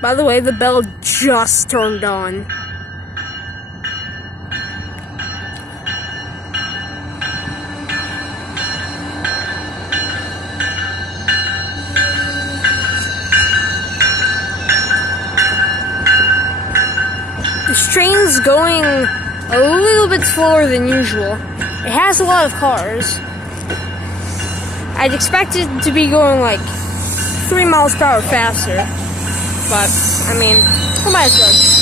By the way, the bell just turned on. This train's going a little bit slower than usual. It has a lot of cars. I'd expect it to be going like 3 miles per hour faster. But, I mean, who might as well?